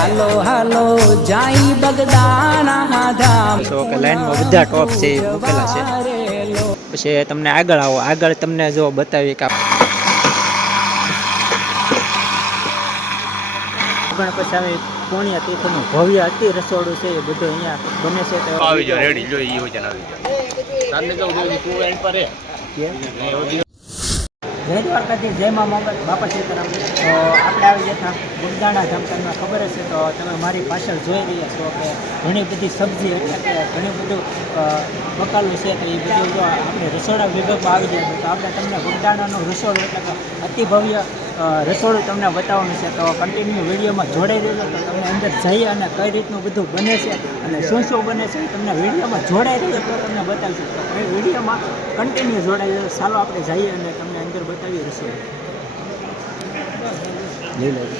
હાલો હાલો જાઈ બગદાણા ધામ. તો કે લાઈનમાં બધા ટોપ છે મૂકેલા છે. પછી તમને આગળ આવો આગળ તમને જો બતાવી કે પણ પછી આવી પુણ્ય તીર્થનું ભવ્ય અતિ રસોડું છે એ બધું અહીંયા બને છે તો આવી જાવ રેડી જો ઈ વચન આવી જાવ સાંજે તો તું એન પર જય દ્વારકાથી જય મા મોગલ. બાપા સીતારામ તો આપણે આવી જતા ગુંદાણા ધામ તમને ખબર હશે તો તમે મારી પાછળ જોઈ રહ્યા છો કે ઘણી બધી સબ્જી એટલે કે ઘણી બધું બકાલું છે તો એ બધું જો આપણે રસોડા વિભાગમાં આવી જાય તો આપણે તમને બગદાણાનું રસોડું એટલે કે અતિ ભવ્ય અ, રસોડું તમને બતાવવાનું છે, તો કન્ટિન્યુ વિડીયોમાં જોડાઈ રહેજો, તો તમે અંદર જઈ અને કઈ રીતનું બધું બને છે અને શું શું બને છે તમને વિડીયોમાં જોડાઈ રહેજો, તો તમને બતાવશું. તો એ વિડીયોમાં કન્ટિન્યુ જોડાઈ રહેજો. ચાલો આપણે જઈએ અને તમને અંદર બતાવીએ રસોડું. લઈ લેજો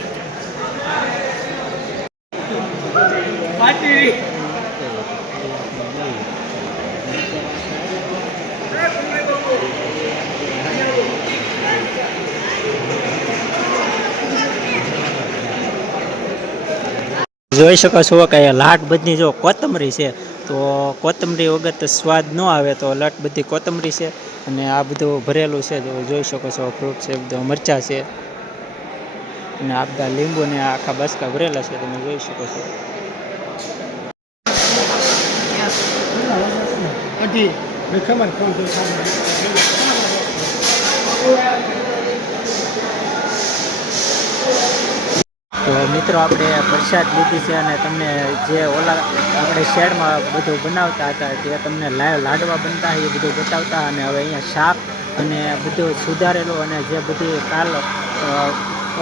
જોઈ શકો છો કે લાટ બધી જો કોથમરી છે, તો કોથમરી વગર તો સ્વાદ ન આવે તો લાટ બધી કોથમરી છે અને આ બધું ભરેલું છે, તો જોઈ શકો છો ફ્રૂટ છે, બધું મરચાં છે. અને આ બધા લીંબુ ને આખા બાસકા ભરેલા છે, તમે જોઈ શકો છો. તો મિત્રો, આપણે પ્રસાદ લીધી છે અને તમને જે ઓલા આપણે શેડમાં બધું બનાવતા હતા, તે તમને લાઈવ લાડવા બનતા એ બધું બતાવતા અને હવે અહીંયા શાક અને બધું સુધારેલું અને જે બધી કાલ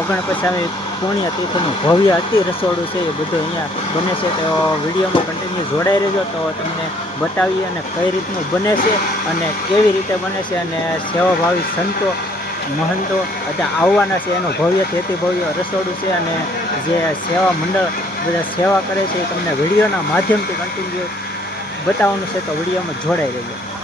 ઓગણપચાસ પુણ્ય તીર્થનું ભવ્ય અતિ રસોડું છે એ બધું અહીંયા બને છે. તો વિડીયોમાં કન્ટિન્યુ જોડાઈ રહેજો. તો તમને બતાવીએ અને કઈ રીતનું બને છે અને કેવી રીતે બને છે અને સેવાભાવી સંતો મહંતો બધા આવવાના છે, એનું ભવ્ય તેથી ભવ્ય રસોડું છે અને જે સેવા મંડળ, બધા સેવા કરે છે, એ તમને વિડીયોના માધ્યમથી કન્ટિન્યુ બતાવવાનું છે, તો વિડીયોમાં જોડાઈ રહેજો.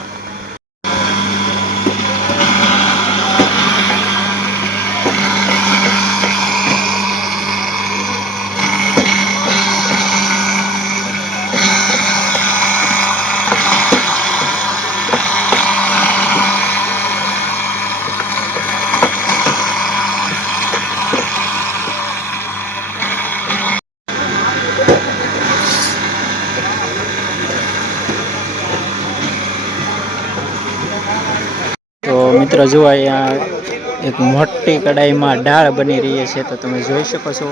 મિત્રો જુઓ અહીંયા એક મોટી કડાઈમાં દાળ બની રહી છે, તો તમે જોઈ શકો છો.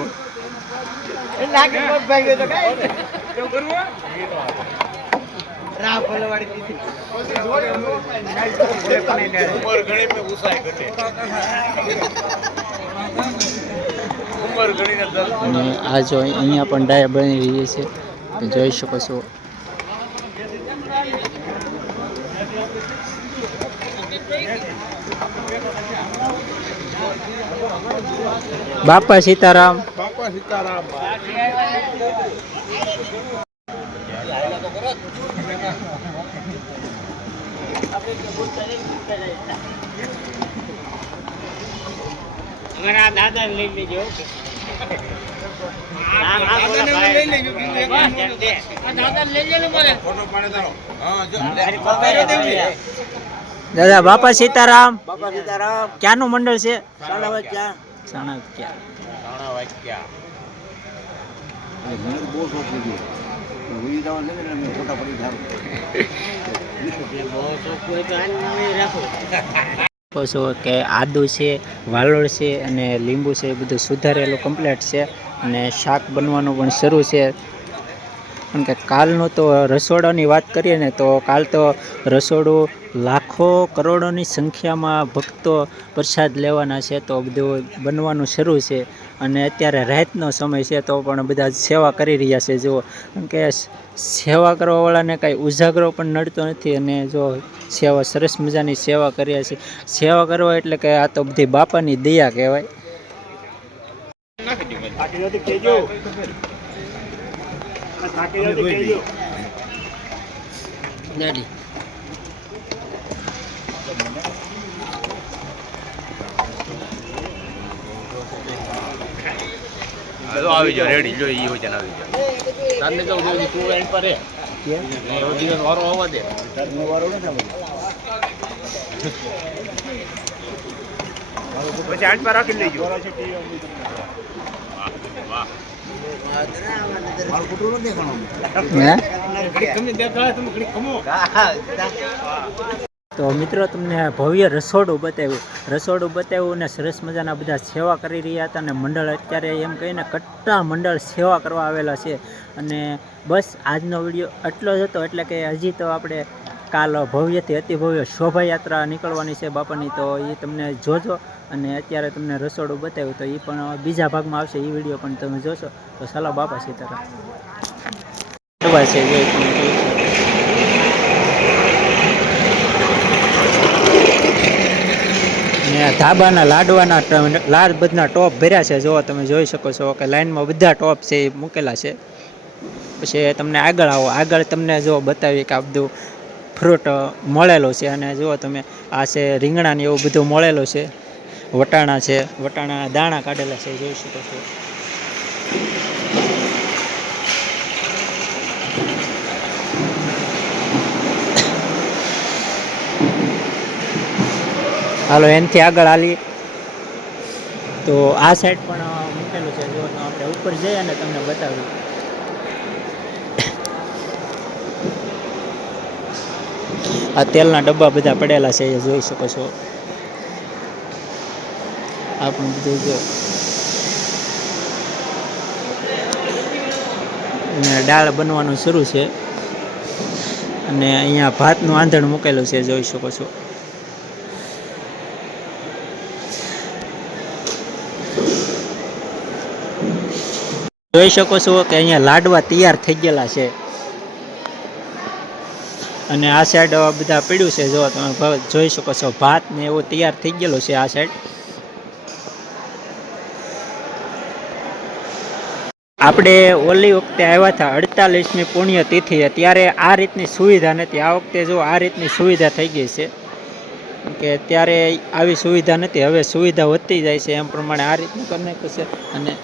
અને આ જો અહીંયા પણ ડાય બની રહી છે જોઈ શકો છો. બાપા સીતારામ. બાપા સીતારામ. ફોટો પાડે તારો. હા જો દાદા બાપા સીતારામ. બાપા સીતારામ. ક્યાંનું મંડળ છે? કે આદુ છે વાલોળ છે અને લીંબુ છે એ બધું સુધારેલું કમ્પ્લીટ છે અને શાક બનવાનું પણ શરૂ છે. કારણ કે કાલનું તો રસોડાની વાત કરીએ ને તો કાલ તો રસોડું લાખો કરોડોની સંખ્યામાં ભક્તો પ્રસાદ લેવાના છે તો બધું બનવાનું શરૂ છે અને અત્યારે રાતનો સમય છે તો પણ બધા સેવા કરી રહ્યા છે. જુઓ, કારણ કે સેવા કરવાવાળાને કાંઈ ઉજાગરો પણ નડતો નથી અને જો સેવા સરસ મજાની સેવા કર્યા છે. સેવા કરવા એટલે કે આ તો બધી બાપાની દયા કહેવાય. જો આવી જાવ રેડી જો ઈ વચન આવી જાવ તારને કહું જો તું એન્ડ પર રે દિવસ વારો આવવા દે વારો. પછી આઠ પર રાખી લેજો તો મિત્રો, તમને ભવ્ય રસોડું બતાવ્યું. રસોડું બતાવ્યું ને સરસ મજાના બધા સેવા કરી રહ્યા હતા અને મંડળ અત્યારે એમ કહીને કટ્ટા મંડળ સેવા કરવા આવેલા છે. અને બસ આજનો વીડિયો એટલો જ હતો. એટલે કે હજી તો આપણે કાલ ભવ્યથી અતિ ભવ્ય શોભાયાત્રા નીકળવાની છે બાપાની. તો એ તમને જોજો અને અત્યારે તમને રસોડું બતાવ્યું તો એ પણ બીજા ભાગમાં આવશે. એ વીડિયો પણ તમે જોશો. તો ચાલો બાપા સીતારામ. છે ધાબાના લાડવાના લાડ બધના ટોપ ભર્યા છે. જો તમે જોઈ શકો છો કે લાઈનમાં બધા ટોપ છે એ મૂકેલા છે. પછી તમને આગળ આવો. આગળ તમને જો બતાવી કે આ બધું ફ્રૂટ મળેલો છે. અને જુઓ તમે, આ છે રીંગણાને એવું બધું મળેલું છે. વટાણા છે. વટાણા દાણા કાઢેલા છે. જોઈ શકો છો. હાલો, એનથી આગળ હાલી તો આ સાઈડ પણ મૂકેલું છે. જો આપણે ઉપર જઈએ અને તમને બતાવ્યું આ તેલના ડબ્બા બધા પડેલા છે, એ જોઈ શકો છો. આ બધું જો. દાળ બનવાનું શરૂ છે. અને અહીંયા ભાતનું આંધણ મૂકેલું છે, જોઈ શકો છો. જોઈ શકો છો કે અહીંયા લાડવા તૈયાર થઈ ગયેલા છે. અને આ સાઈડ બધા પીડ્યું છે, જો તમે જોઈ શકો છો, ભાત ને એવું તૈયાર થઈ ગયેલું છે આ સાઈડ આપણે ઓલી વખતે આવ્યા હતા અડતાલીસમી પુણ્ય તિથિએ ત્યારે આ રીતની સુવિધા નથી. આ વખતે જો આ રીતની સુવિધા થઈ ગઈ છે, કે ત્યારે આવી સુવિધા નથી. હવે સુવિધા વધતી જાય છે, એમ પ્રમાણે આ રીતનું કરી છે. અને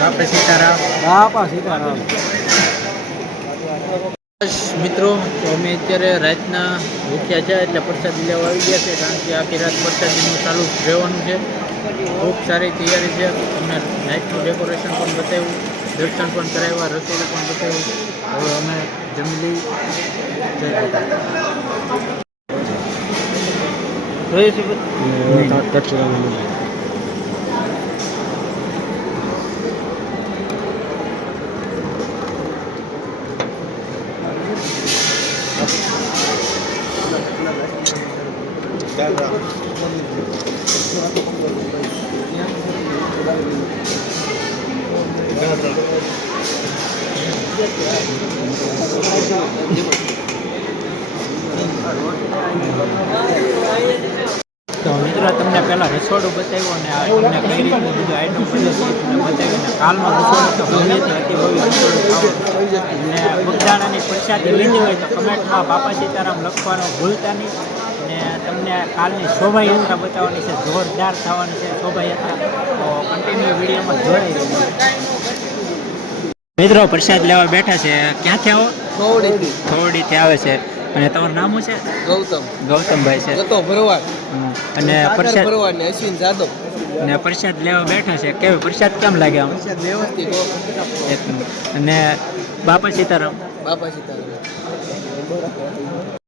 બાપા સીતારામ બાપા સીતારામ મિત્રો, તો અમે અત્યારે રાતના ભૂખ્યા છે એટલે પ્રસાદી લેવા આવી ગયા છે, કારણ કે આખી રાત પ્રસાદીનું ચાલુ રહેવાનું છે. ખૂબ સારી તૈયારી છે. અમને નાઇટનું ડેકોરેશન પણ બતાવ્યું, દર્શન પણ કરાવ્યા, રસોડું પણ બતાવ્યું. હવે અમે જમી લઈ જય માતા. જોઈએ છે બધું? તો મિત્રો પહેલાં રસોડું બતાવ્યું અને અમને કઈ રીતે બધું આઈટમ બતાવ્યું. કાલમાં રસોડું તો ભવ્યથી અતિ ભવ્ય રસોડું અને બગદાણાની પ્રસાદી લીધી હોય તો કમેન્ટમાં બાપા સીતારામ લખવાનો ભૂલતા નહીં. અને તમને કાલની શોભાયાત્રા બતાવવાની છે જોરદાર થવાની છે શોભાયાત્રા તો કન્ટિન્યુ વિડીયોમાં જોડાઈ રહ્યું મિત્રો પ્રસાદ લેવા બેઠા છે. ક્યાંથી આવો થોડીથી આવે છે. અને તમારું નામ શું છે? ગૌતમ. ગૌતમભાઈ છે. ગતો ભરવાડ. અને પ્રસાદ ભરવાડ ને અશ્વિન જાદવ. ને પ્રસાદ લેવા બેઠા છે. કેવું? પ્રસાદ કેમ લાગે આમ. અને બાપા સીતારામ? બાપા સીતારામ.